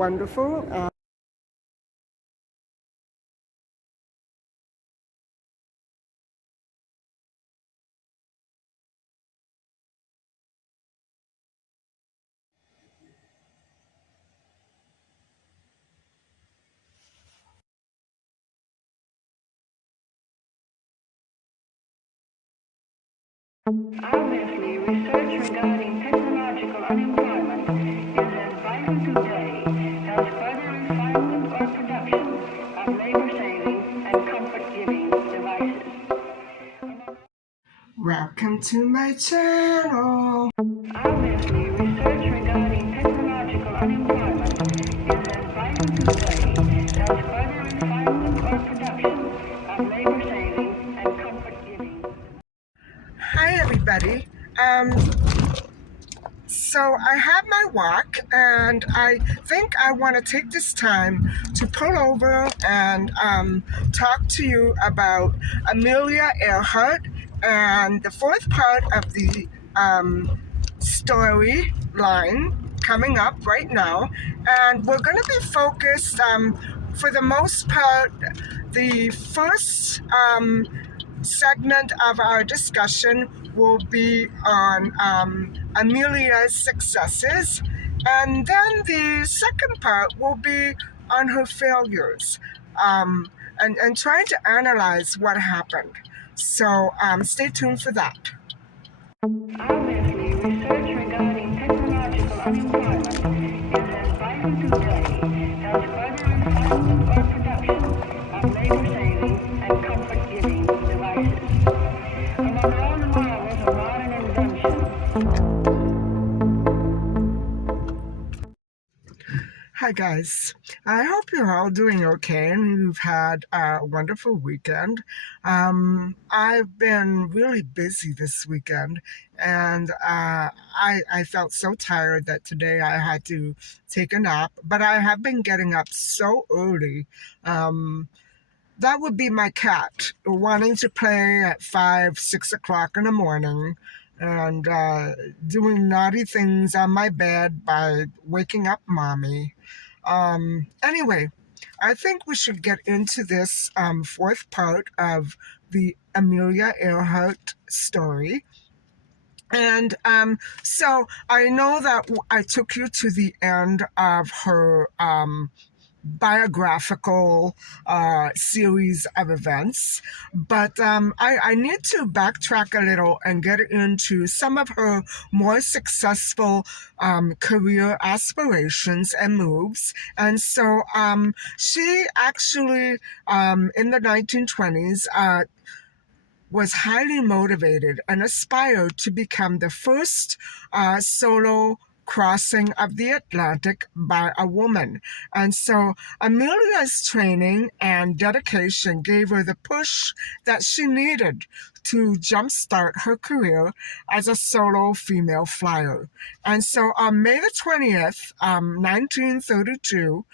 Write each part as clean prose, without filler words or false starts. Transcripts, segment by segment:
wonderful. Obviously, research regarding technological unemployment is as vital today as further refinement or production of labor-saving and comfort-giving devices. Welcome to my channel. Obviously, research regarding technological unemployment is as vital today as further refinement or production of labor-saving and comfort-giving. Hi, everybody. So I have my walk, and I think I want to take this time to pull over and talk to you about Amelia Earhart and the fourth part of the story line coming up right now. And we're going to be focused, for the most part, the first segment of our discussion will be on Amelia's successes, and then the second part will be on her failures, and trying to analyze what happened. So stay tuned for that. Obviously, research regarding technological unemployment is as vital today as further refinement or production of labor-saving and comfort-giving devices. Among all the marvels of modern invention, Hi, guys. I hope you're all doing okay and you've had a wonderful weekend. I've been really busy this weekend, and I felt so tired that today I had to take a nap, but I have been getting up so early. Um, that would be my cat wanting to play at 5, 6 o'clock in the morning, and doing naughty things on my bed by waking up mommy. Anyway, I think we should get into this fourth part of the Amelia Earhart story. And so I know that I took you to the end of her biographical series of events, but I need to backtrack a little and get into some of her more successful career aspirations and moves. And so she actually, in the 1920s, was highly motivated and aspired to become the first solo crossing of the Atlantic by a woman. And so Amelia's training and dedication gave her the push that she needed to jumpstart her career as a solo female flyer. And so on May the 20th, 1932,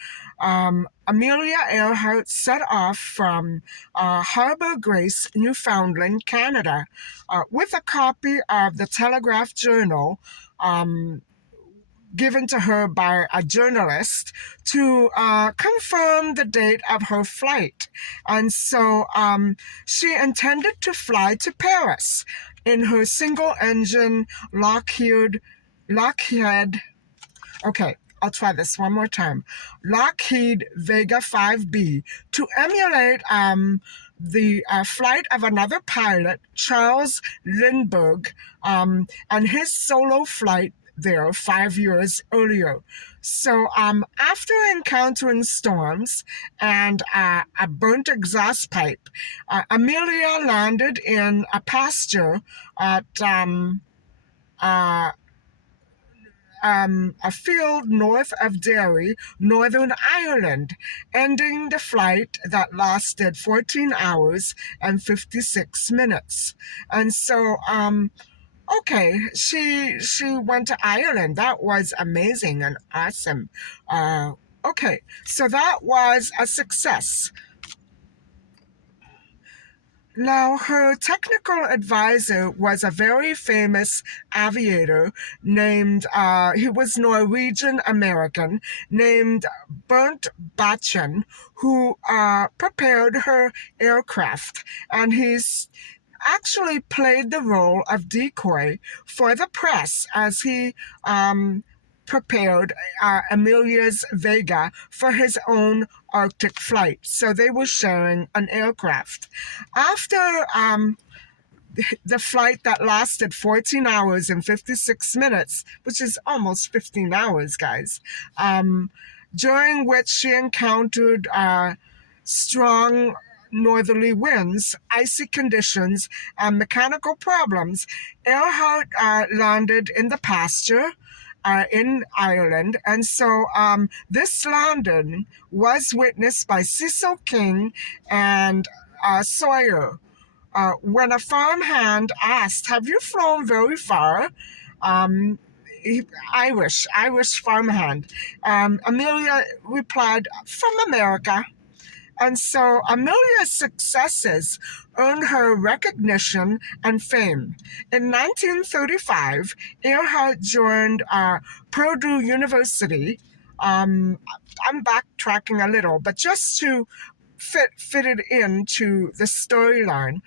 Amelia Earhart set off from Harbor Grace, Newfoundland, Canada, with a copy of the Telegraph Journal given to her by a journalist to confirm the date of her flight. And so she intended to fly to Paris in her single-engine Lockheed, okay, I'll try this one more time. Lockheed Vega 5B to emulate the flight of another pilot, Charles Lindbergh, and his solo flight there 5 years earlier. So after encountering storms and a burnt exhaust pipe, Amelia landed in a pasture at a field north of Derry, Northern Ireland, ending the flight that lasted 14 hours and 56 minutes. And so, okay, she went to Ireland. That was amazing and awesome. Okay, so that was a success. Now, her technical advisor was a very famous aviator he was Norwegian American, named Bernd Batchen, who prepared her aircraft. And he's actually played the role of decoy for the press as he prepared Amelia's Vega for his own Arctic flight. So they were sharing an aircraft. After the flight that lasted 14 hours and 56 minutes, which is almost 15 hours, guys, during which she encountered strong northerly winds, icy conditions, and mechanical problems, Earhart landed in the pasture in Ireland. And so this landing was witnessed by Cecil King and Sawyer. When a farmhand asked, "Have you flown very far?" Um, Irish farmhand. Amelia replied, "From America." And so Amelia's successes earned her recognition and fame. In 1935, Earhart joined Purdue University. Um, I'm backtracking a little, but just to fit it into the storyline.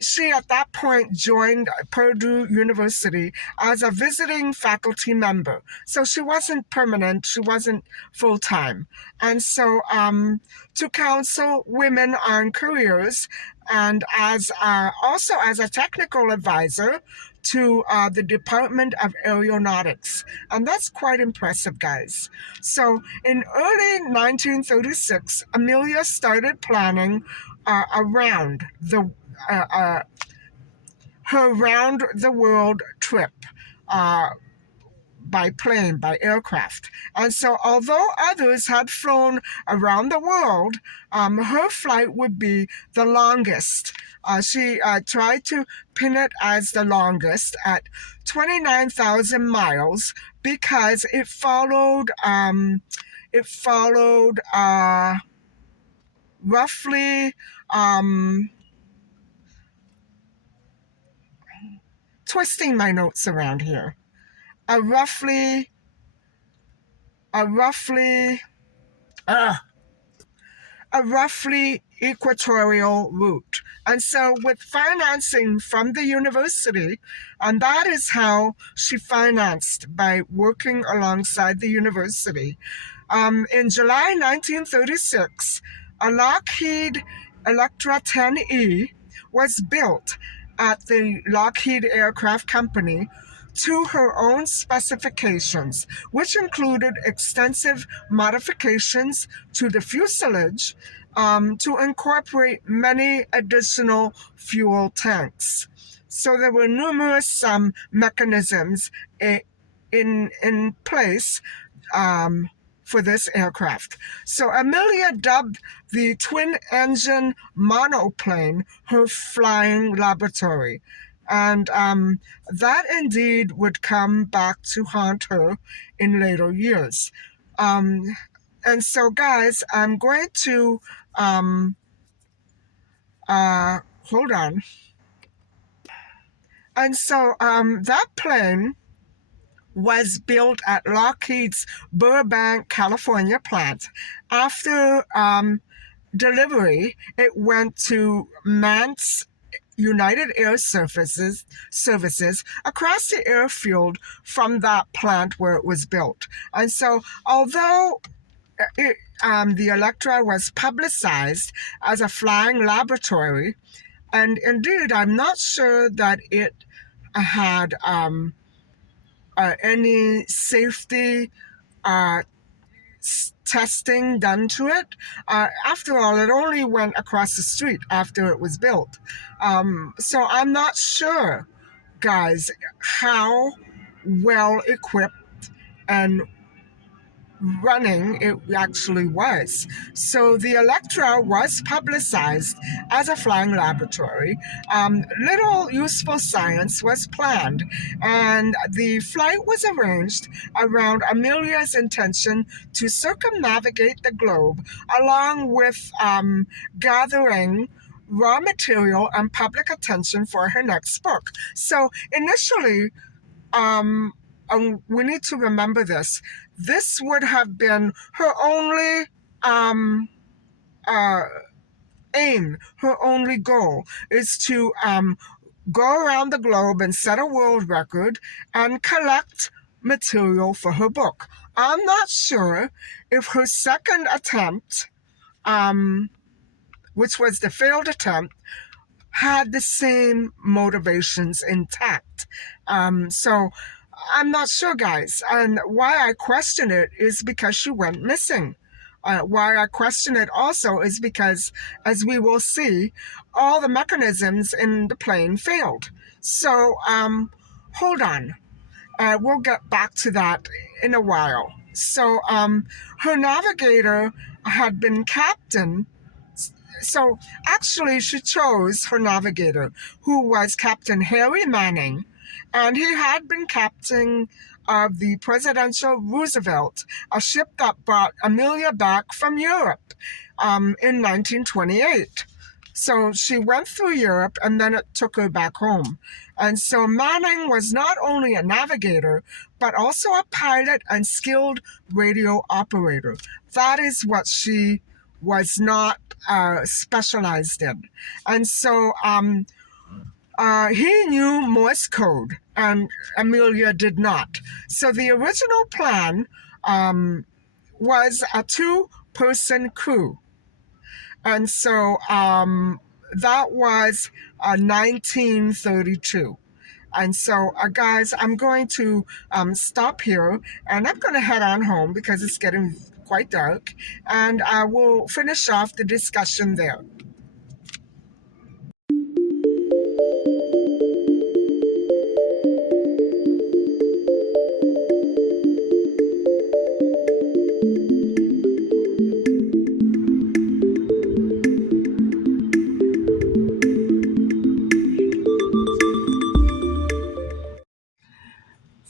She at that point joined Purdue University as a visiting faculty member. So she wasn't permanent, she wasn't full time. And so to counsel women on careers and as also as a technical advisor to the Department of Aeronautics. And that's quite impressive, guys. So in early 1936, Amelia started planning around the her round the world trip. Uh, by plane, by aircraft. And so, although others had flown around the world, her flight would be the longest. She tried to pin it as the longest at 29,000 miles because it followed roughly um, twisting my notes around here. A roughly a roughly uh, a roughly equatorial route. And so, with financing from the university, and that is how she financed by working alongside the university. In July 1936, a Lockheed Electra 10E was built at the Lockheed Aircraft Company to her own specifications, which included extensive modifications to the fuselage to incorporate many additional fuel tanks. So there were numerous mechanisms in place for this aircraft. So Amelia dubbed the twin-engine monoplane her flying laboratory. And that indeed would come back to haunt her in later years. Um, and so, guys, I'm going to hold on. And so that plane was built at Lockheed's Burbank, California plant. After delivery, it went to Mance United Air Services across the airfield from that plant where it was built. And so, although the Electra was publicized as a flying laboratory, and indeed, I'm not sure that it had any safety uh, testing done to it. After all, it only went across the street after it was built. So I'm not sure, guys, how well equipped and running it actually was. So the Electra was publicized as a flying laboratory. Little useful science was planned, and the flight was arranged around Amelia's intention to circumnavigate the globe, along with gathering raw material and public attention for her next book. So initially, we need to remember this. This would have been her only um, uh, aim, her only goal is to go around the globe and set a world record and collect material for her book. I'm not sure if her second attempt, which was the failed attempt, had the same motivations intact. So I'm not sure, guys. And why I question it is because she went missing. Why I question it also is because, as we will see, all the mechanisms in the plane failed. So, hold on. We'll get back to that in a while. So, her navigator had been captain. So, actually, she chose her navigator, who was Captain Harry Manning, and he had been captain of the Presidential Roosevelt, a ship that brought Amelia back from Europe in 1928. So she went through Europe and then it took her back home. And so Manning was not only a navigator, but also a pilot and skilled radio operator. That is what she was not specialized in. And so he knew Morse code, and Amelia did not. So the original plan was a two-person crew. And so that was 1932. And so, guys, I'm going to stop here and I'm going to head on home because it's getting quite dark. And I will finish off the discussion there.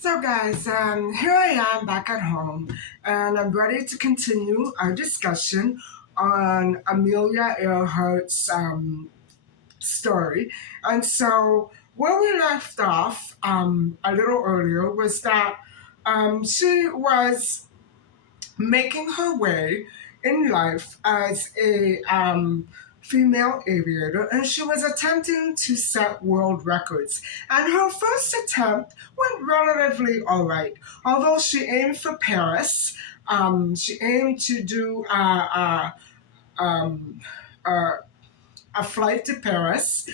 So, guys, here I am back at home, and I'm ready to continue our discussion on Amelia Earhart's story. And so, where we left off a little earlier was that she was making her way in life as a female aviator, and she was attempting to set world records. And her first attempt went relatively all right. Although she aimed for Paris, she aimed to do um, uh, a flight to Paris.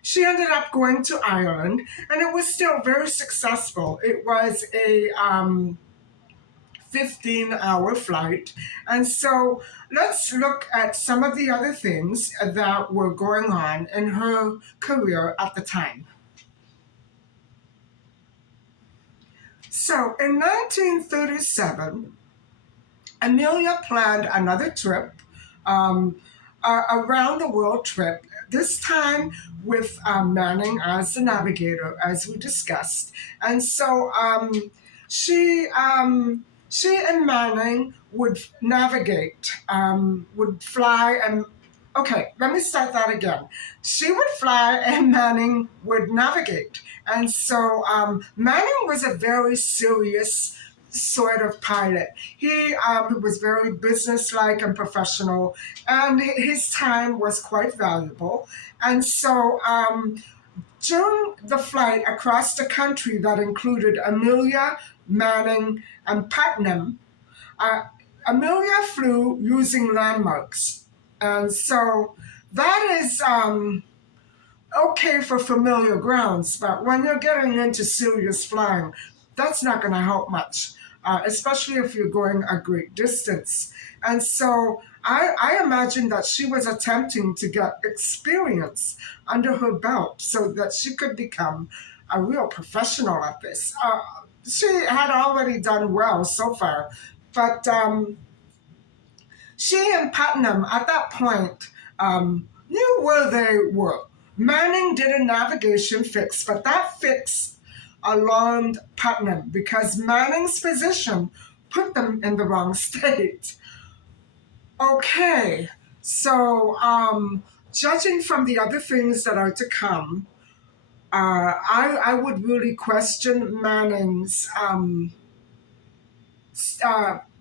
She ended up going to Ireland, and it was still very successful. It was a 15-hour flight. And so let's look at some of the other things that were going on in her career at the time. So in 1937, Amelia planned another trip, around the world trip, this time with Manning as the navigator, as we discussed. And so she and Manning would navigate, would fly and okay, let me start that again. She would fly and Manning would navigate. And so Manning was a very serious sort of pilot. He was very businesslike and professional, and his time was quite valuable. And so during the flight across the country that included Amelia, Manning, and Putnam, uh, Amelia flew using landmarks. And so that is okay for familiar grounds, but when you're getting into serious flying, that's not going to help much, especially if you're going a great distance. And so I imagine that she was attempting to get experience under her belt so that she could become a real professional at this. She had already done well so far, but she and Putnam at that point knew where they were. Manning did a navigation fix, but that fix alarmed Putnam because Manning's position put them in the wrong state. Okay, so judging from the other things that are to come, I would really question Manning's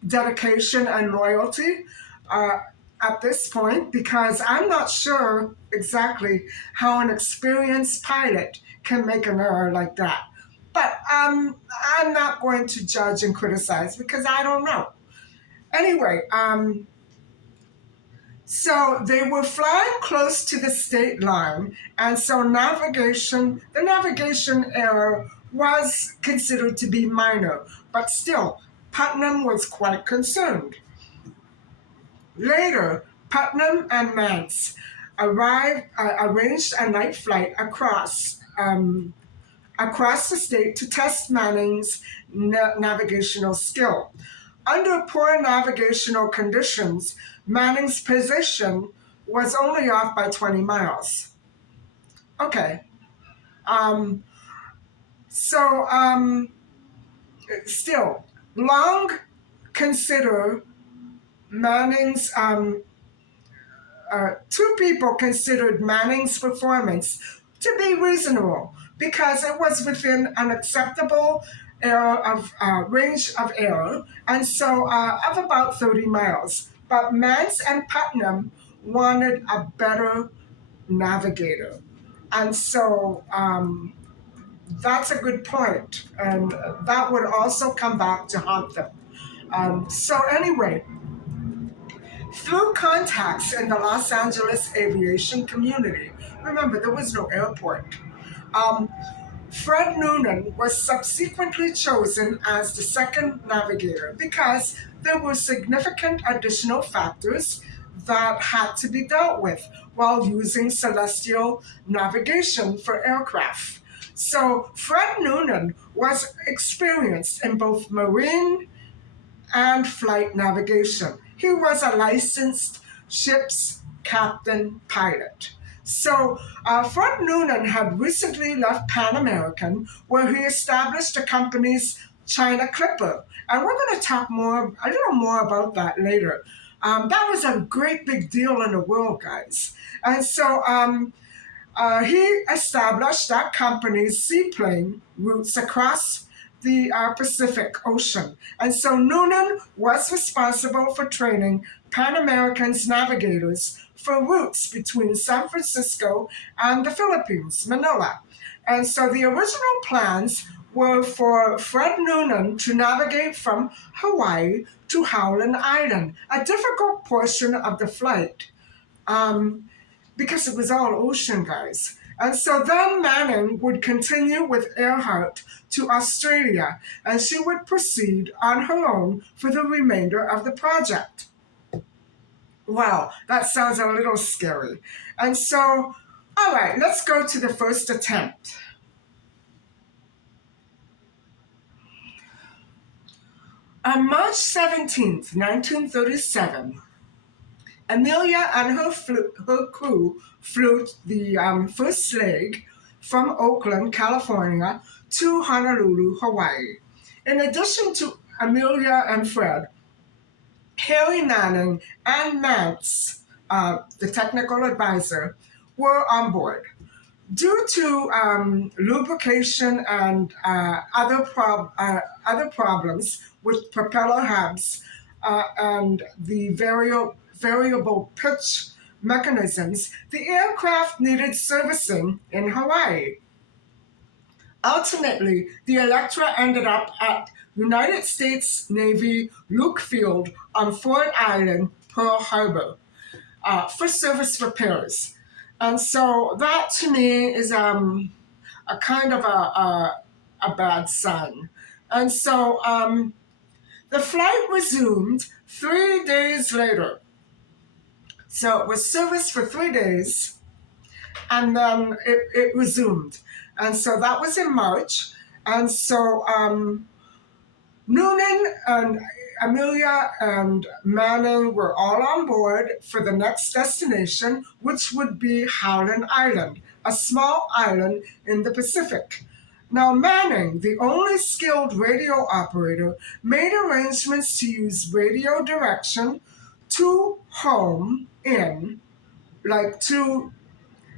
dedication and loyalty uh, at this point, because I'm not sure exactly how an experienced pilot can make an error like that. But I'm not going to judge and criticize because I don't know. Anyway, so they were flying close to the state line, and so the navigation error was considered to be minor, but still, Putnam was quite concerned. Later, Putnam and Mance arranged a night flight across the state to test Manning's navigational skill. Under poor navigational conditions, Manning's position was only off by 20 miles. Okay. Um, so, still, Long consider Manning's two people considered Manning's performance to be reasonable because it was within an acceptable range of error, and so of about 30 miles. But Mance and Putnam wanted a better navigator, and so that's a good point, and that would also come back to haunt them. So anyway, through contacts in the Los Angeles aviation community, remember there was no airport, um, Fred Noonan was subsequently chosen as the second navigator because there were significant additional factors that had to be dealt with while using celestial navigation for aircraft. So Fred Noonan was experienced in both marine and flight navigation. He was a licensed ship's captain pilot. So, Fred Noonan had recently left Pan American, where he established the company's China Clipper. And we're going to talk a little more about that later. That was a great big deal in the world, guys. And so, he established that company's seaplane routes across the Pacific Ocean. And so Noonan was responsible for training Pan American's navigators for routes between San Francisco and the Philippines, Manila. And so the original plans were for Fred Noonan to navigate from Hawaii to Howland Island, a difficult portion of the flight. Um, because it was all ocean, guys. And so then Manning would continue with Earhart to Australia, and she would proceed on her own for the remainder of the project. Wow, that sounds a little scary. And so, all right, let's go to the first attempt. On March 17th, 1937, Amelia and her crew flew the first leg from Oakland, California to Honolulu, Hawaii. In addition to Amelia and Fred, Harry Manning and Mance, the technical advisor, were on board. Due to lubrication and other problems with propeller hubs and the variable pitch mechanisms, the aircraft needed servicing in Hawaii. Ultimately, the Electra ended up at United States Navy Luke Field on Ford Island, Pearl Harbor, for service repairs. And so that to me is a kind of a bad sign. And so the flight resumed 3 days later. So it was serviced for 3 days, and then it resumed. And so that was in March. And so Noonan and Amelia and Manning were all on board for the next destination, which would be Howland Island, a small island in the Pacific. Now, Manning, the only skilled radio operator, made arrangements to use radio direction to home in like to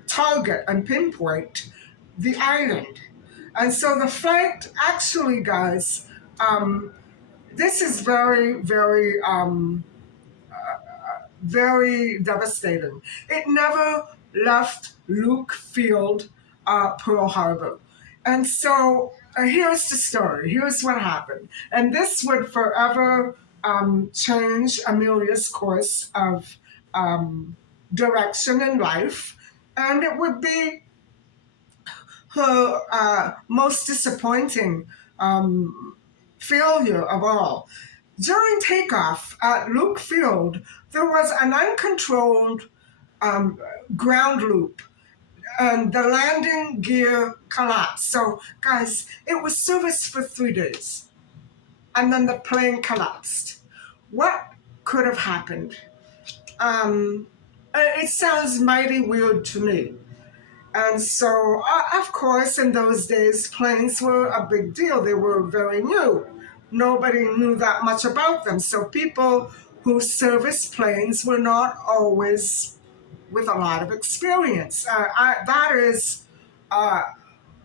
target and pinpoint the island. And so the flight actually, guys, um, this is very, very, very devastating. It never left Luke Field, Pearl Harbor. And so here's the story. Here's what happened. And this would forever change Amelia's course of direction in life. And it would be her most disappointing um, failure of all. During takeoff at Luke Field, there was an uncontrolled um, ground loop and the landing gear collapsed. So, guys, it was serviced for 3 days and then the plane collapsed. What could have happened? It sounds mighty weird to me. And so, of course, in those days, planes were a big deal. They were very new. Nobody knew that much about them. So, people who serviced planes were not always with a lot of experience. That is uh,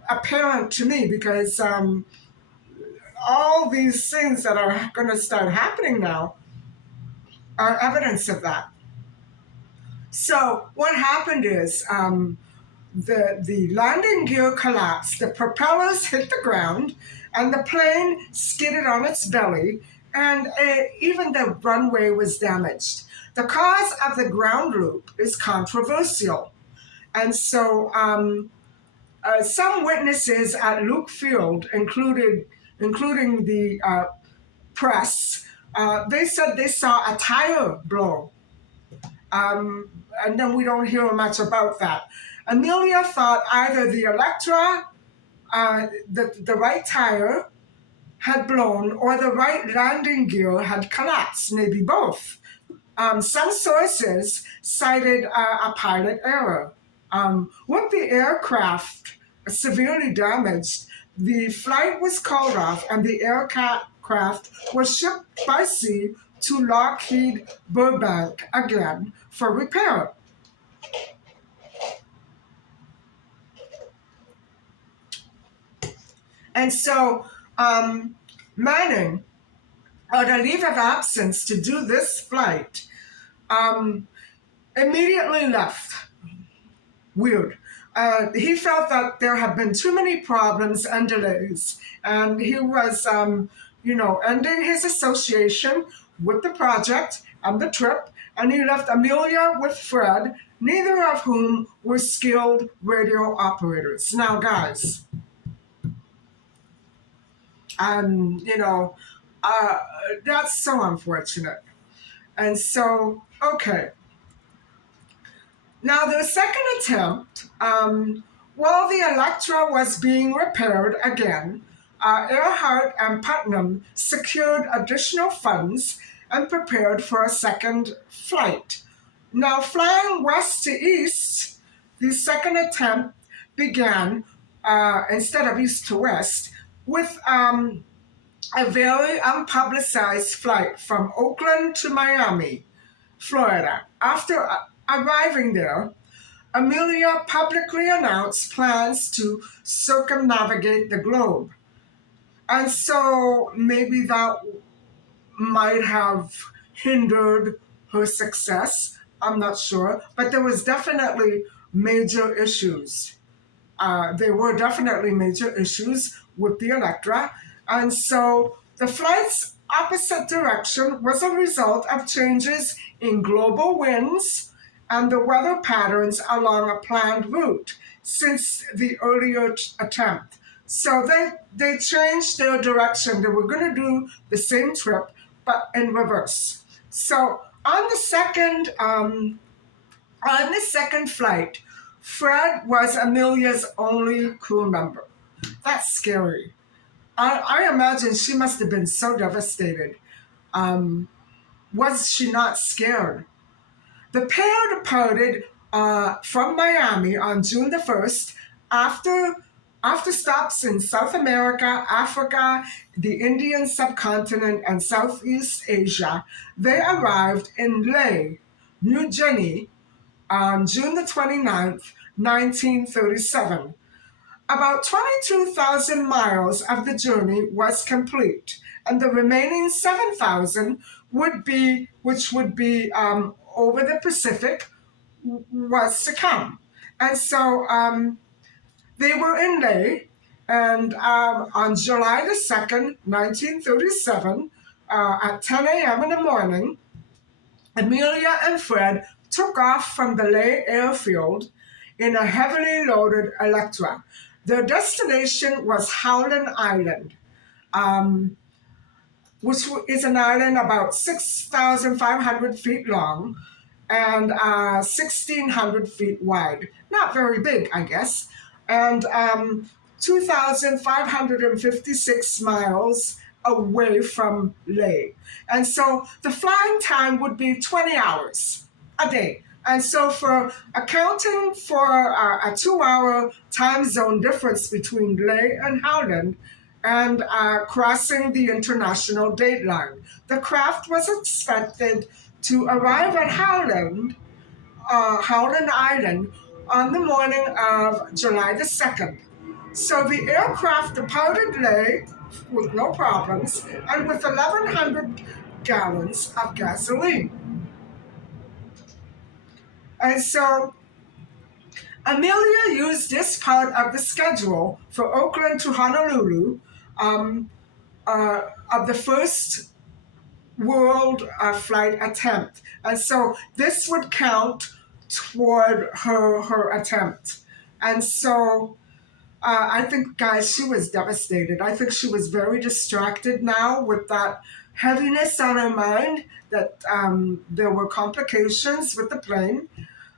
apparent to me because all these things that are going to start happening now are evidence of that. So, what happened is the landing gear collapsed, the propellers hit the ground, and the plane skidded on its belly, and even the runway was damaged. The cause of the ground loop is controversial. And so some witnesses at Luke Field, including the press, they said they saw a tire blow. And then we don't hear much about that. Amelia thought either the Electra, the right tire, had blown, or the right landing gear had collapsed, maybe both. Some sources cited a pilot error. With the aircraft severely damaged, the flight was called off and the aircraft was shipped by sea to Lockheed Burbank again for repair. And so Manning, on a leave of absence to do this flight, um, immediately left. Weird. He felt that there had been too many problems and delays, and he was, ending his association with the project and the trip, and he left Amelia with Fred, neither of whom were skilled radio operators. Now, guys, and that's so unfortunate. And so, okay. Now, the second attempt, while the Electra was being repaired again, Earhart and Putnam secured additional funds and prepared for a second flight. Now, flying west to east, the second attempt began, instead of east to west, with a very unpublicized flight from Oakland to Miami, Florida. After arriving there, Amelia publicly announced plans to circumnavigate the globe. And so maybe that might have hindered her success. I'm not sure. But there was definitely major issues. There were definitely major issues with the Electra. And so the flight's opposite direction was a result of changes in global winds and the weather patterns along a planned route since the earlier attempt. So they changed their direction. They were going to do the same trip, but in reverse. So on the second flight, Fred was Amelia's only crew member. That's scary. I imagine she must have been so devastated. Was she not scared? The pair departed from Miami on June the 1st after stops in South America, Africa, the Indian subcontinent, and Southeast Asia. They arrived in Leh, New Guinea, on June the 29th, 1937. About 22,000 miles of the journey was complete, and the remaining 7,000 which would be over the Pacific, was to come. And so they were in Leh, and on July the 2nd, 1937, at 10 a.m. in the morning, Amelia and Fred took off from the Leh airfield in a heavily loaded Electra. Their destination was Howland Island, um, which is an island about 6,500 feet long and 1,600 feet wide. Not very big, I guess. And 2,556 miles away from Leh. And so the flying time would be 20 hours a day. And so, for accounting for a 2 hour time zone difference between Leh and Howland, and crossing the international date line, the craft was expected to arrive at Howland Island, on the morning of July the 2nd. So the aircraft departed Leh with no problems and with 1,100 gallons of gasoline. And so Amelia used this part of the schedule for Oakland to Honolulu, um, of the first world flight attempt. And so this would count toward her attempt. And so I think, guys, she was devastated. I think she was very distracted now with that heaviness on her mind that there were complications with the plane.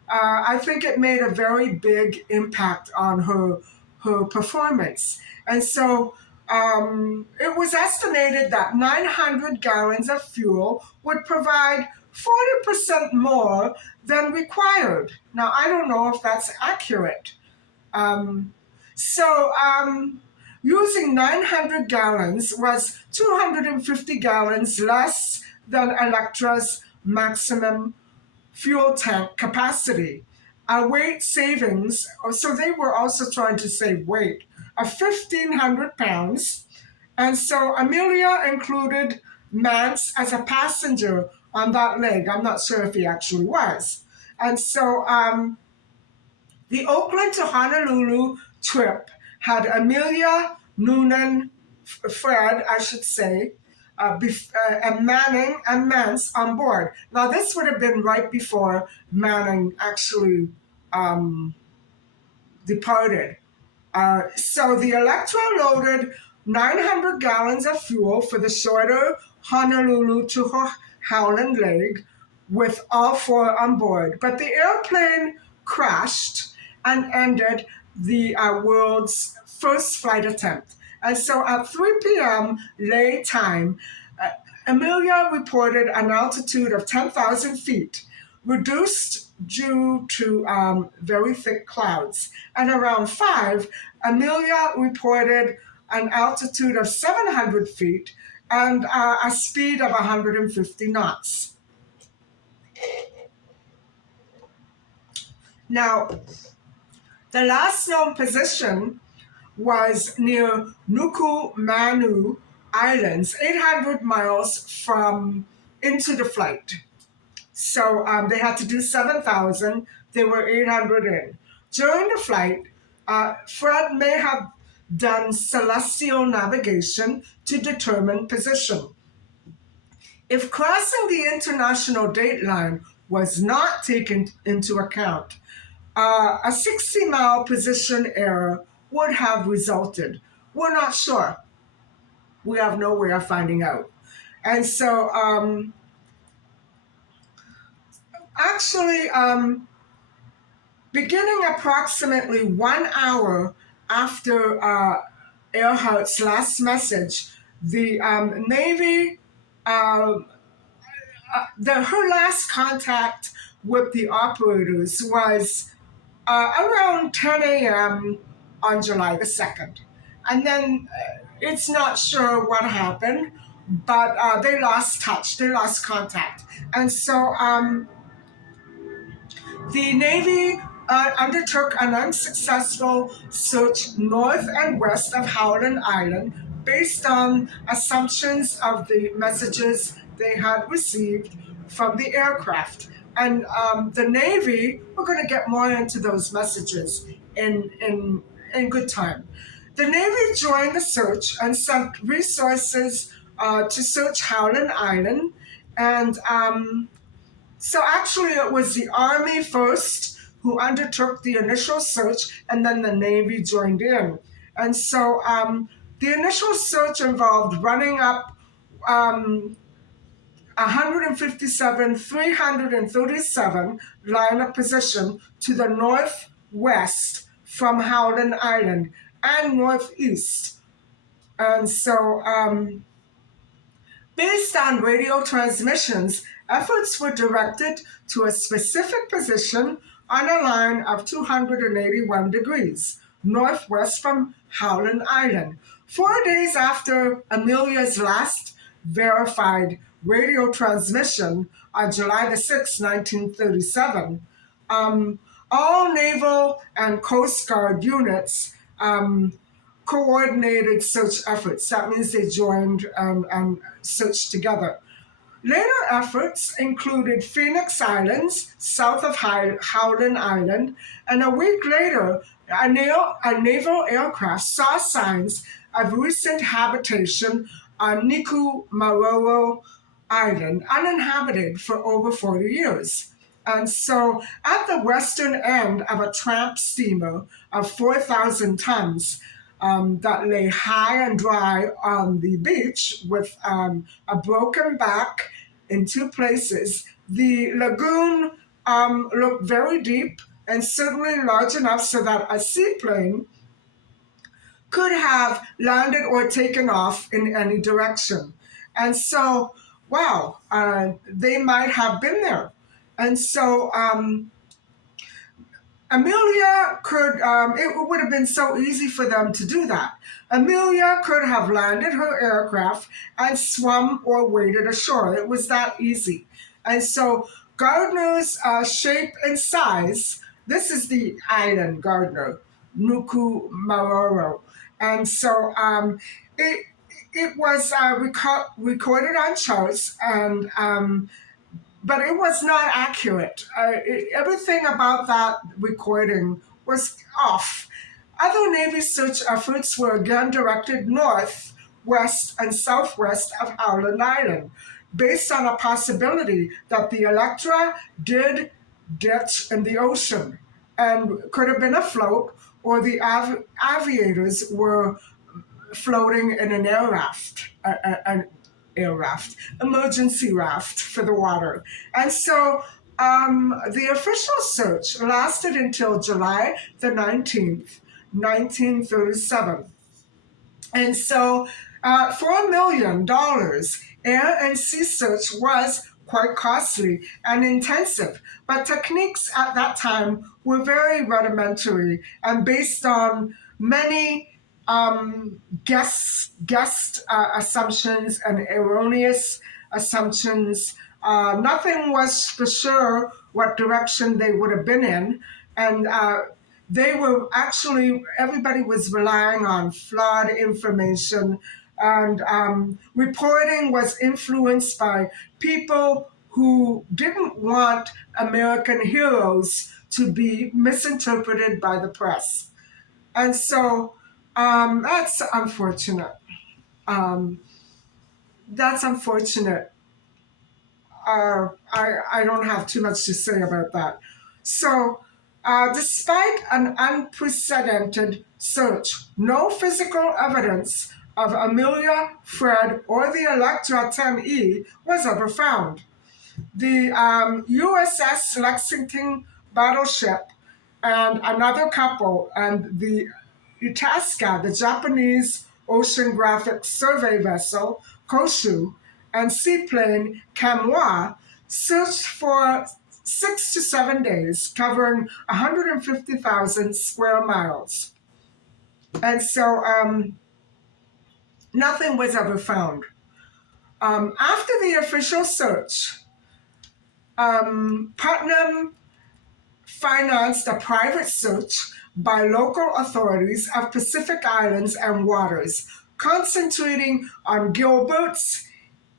I think it made a very big impact on her performance. And so it was estimated that 900 gallons of fuel would provide 40% more than required. Now, I don't know if that's accurate. Um, so, using 900 gallons was 250 gallons less than Electra's maximum fuel tank capacity. Weight savings, so they were also trying to save weight, of 1,500 pounds. And so Amelia included Mance as a passenger on that leg. I'm not sure if he actually was. And so the Oakland to Honolulu trip had Amelia, Noonan, Fred, I should say, and Manning and Mance on board. Now, this would have been right before Manning actually departed. So the Electra loaded 900 gallons of fuel for the shorter Honolulu to Howland leg with all four on board. But the airplane crashed and ended the world's first flight attempt. And so at 3 p.m. Leh time, uh, Amelia reported an altitude of 10,000 feet, reduced due to very thick clouds. And around 5, Amelia reported an altitude of 700 feet and a speed of 150 knots. Now, the last known position was near Nuku Manu Islands, 800 miles from into the flight. So they had to do 7,000. They were 800 in. During the flight, Fred may have done celestial navigation to determine position. If crossing the international date line was not taken into account, a 60-mile position error would have resulted. We're not sure. We have no way of finding out. And so, actually, beginning approximately 1 hour after Earhart's last message, the Navy, her last contact with the operators was around 10 a.m. on July the 2nd. And then it's not sure what happened, but they lost touch, they lost contact. And so The Navy undertook an unsuccessful search north and west of Howland Island based on assumptions of the messages they had received from the aircraft. And the Navy, we're going to get more into those messages in good time. The Navy joined the search and sent resources to search Howland Island. And so actually, it was the Army first who undertook the initial search, and then the Navy joined in. And so the initial search involved running up 157, 337 line of position to the northwest from Howland Island and northeast. And so based on radio transmissions, efforts were directed to a specific position on a line of 281 degrees northwest from Howland Island. 4 days after Amelia's last verified radio transmission on July the 6th, 1937, all naval and Coast Guard units coordinated search efforts. That means they joined and searched together. Later efforts included Phoenix Islands, south of Howland Island, and a week later, a naval aircraft saw signs of recent habitation on Niku Island, uninhabited for over 40 years. And so, at the western end of a tramp steamer of 4,000 tons, that lay high and dry on the beach with a broken back in two places. The lagoon looked very deep and certainly large enough so that a seaplane could have landed or taken off in any direction. And so, wow, they might have been there. And so, Amelia could, it would have been so easy for them to do that. Amelia could have landed her aircraft and swum or waded ashore. It was that easy. And so, Gardner's shape and size, this is the island Gardner, Nuku Maroro. And so, it was recorded on charts and but it was not accurate. Everything about that recording was off. Other Navy search efforts were again directed north, west, and southwest of Howland Island, based on a possibility that the Electra did ditch in the ocean and could have been afloat, or the aviators were floating in an an air raft, emergency raft for the water. And so the official search lasted until July the 19th, 1937. And so $4 million, air and sea search was quite costly and intensive, but techniques at that time were very rudimentary and based on many guest assumptions and erroneous assumptions. Nothing was for sure what direction they would have been in, and they were actually, everybody was relying on flawed information, and reporting was influenced by people who didn't want American heroes to be misinterpreted by the press. And so that's unfortunate. Um, that's unfortunate. I don't have too much to say about that. So, despite an unprecedented search, no physical evidence of Amelia, Fred, or the Electra 10E was ever found. The USS Lexington battleship and another couple, and the Itasca, the Japanese oceanographic survey vessel, Koshu, and seaplane Kamoa searched for 6 to 7 days, covering 150,000 square miles. And so nothing was ever found. After the official search, Putnam financed a private search by local authorities of Pacific Islands and waters, concentrating on Gilbert's.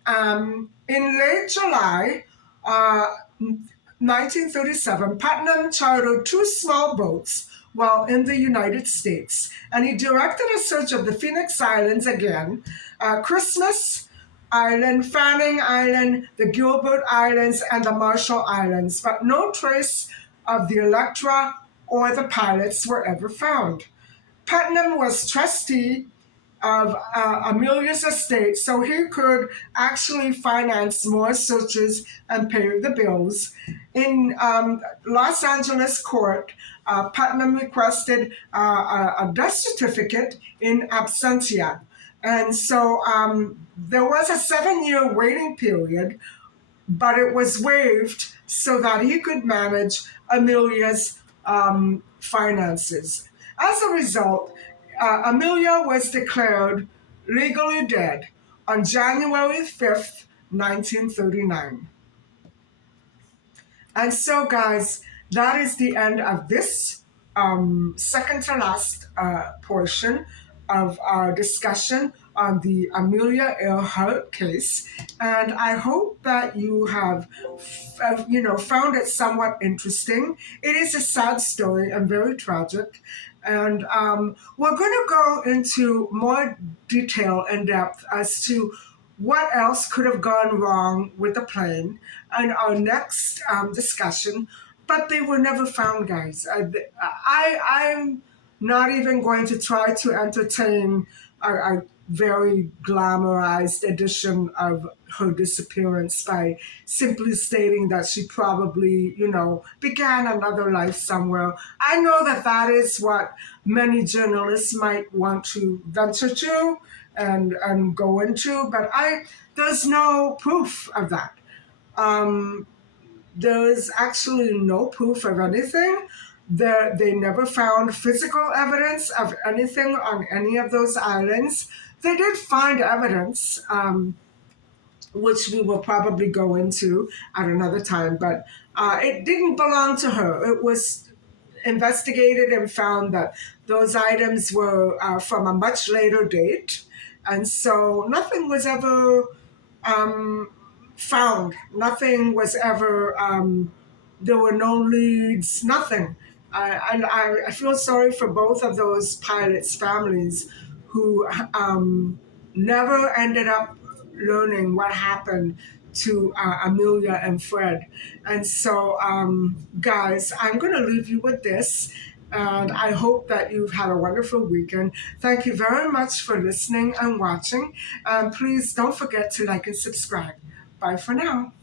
In late July uh, 1937, Putnam chartered two small boats while in the United States, and he directed a search of the Phoenix Islands again, Christmas Island, Fanning Island, the Gilbert Islands, and the Marshall Islands, but no trace of the Electra or the pilots were ever found. Putnam was trustee of Amelia's estate, so he could actually finance more searches and pay the bills. In Los Angeles court, Putnam requested a death certificate in absentia. And so there was a 7-year waiting period, but it was waived so that he could manage Amelia's finances. As a result, Amelia was declared legally dead on January 5th, 1939. And so, guys, that is the end of this second to last portion of our discussion on the Amelia Earhart case. And I hope that you have, found it somewhat interesting. It is a sad story and very tragic. And we're going to go into more detail and depth as to what else could have gone wrong with the plane in our next discussion, but they were never found, guys. I'm not even going to try to entertain a very glamorized edition of her disappearance by simply stating that she probably, began another life somewhere. I know that that is what many journalists might want to venture to and go into, but there's no proof of that. Um, there is actually no proof of anything. They never found physical evidence of anything on any of those islands. They did find evidence, which we will probably go into at another time, but it didn't belong to her. It was investigated and found that those items were from a much later date. And so nothing was ever found. Nothing was ever, there were no leads, nothing. And I feel sorry for both of those pilots' families who never ended up learning what happened to Amelia and Fred. And so, guys, I'm going to leave you with this. And I hope that you've had a wonderful weekend. Thank you very much for listening and watching. Please don't forget to like and subscribe. Bye for now.